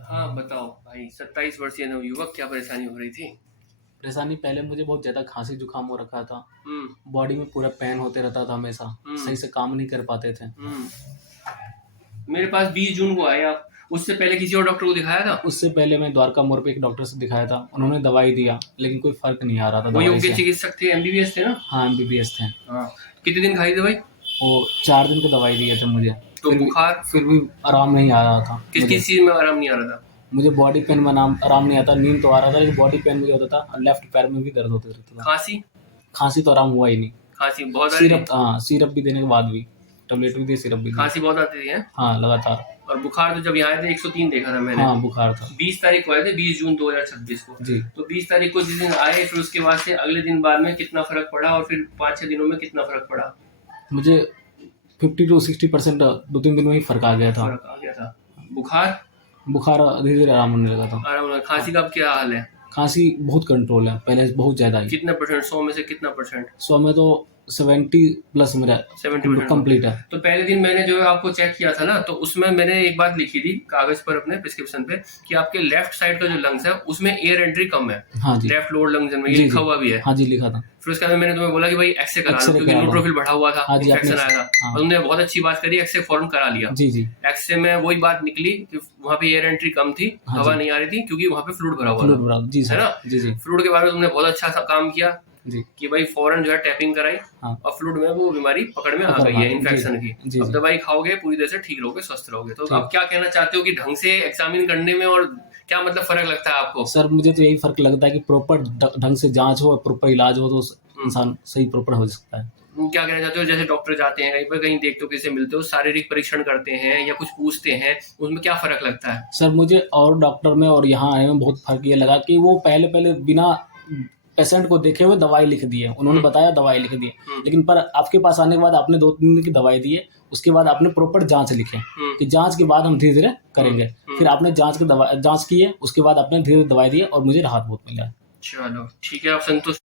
हाँ बताओ भाई, 27 वर्षीय नवयुवक, क्या परेशानी हो रही थी? परेशानी पहले मुझे बहुत ज़्यादा खाँसी जुकाम हो रखा था। हम्म। बॉडी में पूरा पेन होते रहता था हमेशा, हम्म। सही से काम नहीं कर पाते थे। मेरे पास 20 जून को आए आप। उससे पहले किसी और डॉक्टर को दिखाया था? उससे पहले मैं द्वारका मोड़ पे एक डॉक्टर से दिखाया था, उन्होंने दवाई दिया, लेकिन कोई फ़र्क नहीं आ रहा था वो दवाई योग्य से। चिकित्सक थे, एमबीबीएस थे ना? हाँ, एमबीबीएस थे। हाँ। कितने दिन खाई दवाई? वो 4 दिन की दवाई दिए थे मुझे, तो बुखार? फिर भी आराम नहीं आ रहा था किस मुझे। किस चीज में आराम नहीं आ रहा था? मुझे बॉडी पेन में आराम नहीं आता, नींद तो आ रहा था, लेकिन बॉडी पेन मुझे होता था और लेफ्ट पैर में भी दर्द होता रहता था। खांसी? खाँसी तो आराम हुआ ही नहीं। खांसी बहुत आ रही थी? सिरप भी देने के बाद भी, टैबलेट भी दिए, सिरप भी दिए। खांसी बहुत आती थी हैं? हाँ, लगातार। और बुखार तो जब यहाँ आए थे 103 देखा था मैंने। हाँ, बुखार था। 20 तारीख को आए थे, 20 जून 2026 को। जी। तो 20 तारीख को जिस दिन आए, फिर उसके बाद से अगले दिन बाद में कितना फर्क पड़ा, और फिर 5-6 दिनों में कितना फर्क पड़ा? मुझे 50 to 60% 2-3 दिन में ही फ़र्क आ गया था। फर्क आ गया था। बुखार? बुखार धीरे-धीरे आराम होने लगा था। आराम हुआ। खांसी का अब क्या हाल है? खाँसी बहुत कंट्रोल है, पहले से बहुत ज़्यादा ही। कितना परसेंट? 100 में से कितना परसेंट? 100 में तो 70 प्लस मेरा 70% कंप्लीट है। तो पहले दिन मैंने जो है आपको चेक किया था ना, तो उसमें मैंने एक बात लिखी थी कागज पर अपने प्रिस्क्रिप्शन पे कि आपके लेफ्ट साइड का जो लंग्स है उसमें एयर एंट्री कम है। हाँ जी। लेफ्ट लोअर लंग्स में, ये जी, लिखा जी। हुआ भी है। हाँ जी, लिखा था। फिर उसके बाद मैंने तुम्हें बोला कि भाई एक्सरे करा लो, एक्सरे क्योंकि करा लो। न्यूट्रोफिल बढ़ा हुआ था, हाँ जी, इन्फेक्शन आपने आया था। हाँ। और तुमने बहुत अच्छी बात करी, एक्सरे फौरन करा लिया। जी, जी। एक्सरे में वही बात निकली कि वहाँ पे एयर एंट्री कम थी, हाँ हवा जी। नहीं आ रही थी, क्योंकि वहाँ पे फ्लूइड भरा हुआ फ्लूइड था। भरा, जी है सर। ना? जी, जी। फ्लूइड के बारे में तुमने बहुत अच्छा सा काम किया जी। कि भाई फौरन जो है टैपिंग कराई। हाँ। और फ्लूइड में वो बीमारी पकड़ में आ पकड़ गई में है, आ गई। इन्फेक्शन जी, की। जी, अब जी। दवाई खाओगे, पूरी तरह से ठीक रहोगे, स्वस्थ रहोगे। तो ठीक। आप क्या कहना चाहते हो कि ढंग से एग्जामिन करने में और क्या मतलब फर्क लगता है आपको? सर, मुझे तो यही फ़र्क लगता है कि प्रॉपर ढंग से जाँच हो और प्रॉपर इलाज हो तो इंसान सही प्रॉपर हो सकता है। तुम क्या कहना चाहते हो, जैसे डॉक्टर जाते हैं कहीं पर, कहीं देखते हो, किसी से मिलते हो, शारीरिक परीक्षण करते हैं या कुछ पूछते हैं, उसमें क्या फर्क लगता है? सर, मुझे और डॉक्टर में और यहाँ आए में बहुत फ़र्क ये लगा कि वो पहले बिना पेशेंट को देखे हुए दवाई लिख दी है। उन्होंने बताया, दवाई लिख दी है। लेकिन पर आपके पास आने के बाद आपने 2-3 दिन की दवाई दी है, उसके बाद आपने प्रॉपर जाँच लिखे कि जाँच के बाद हम धीरे-धीरे करेंगे। फिर आपने जाँच की है, उसके बाद आपने धीरे-धीरे दवाई दी है और मुझे राहत बहुत मिला है। चलो ठीक है, आप संतुष्ट?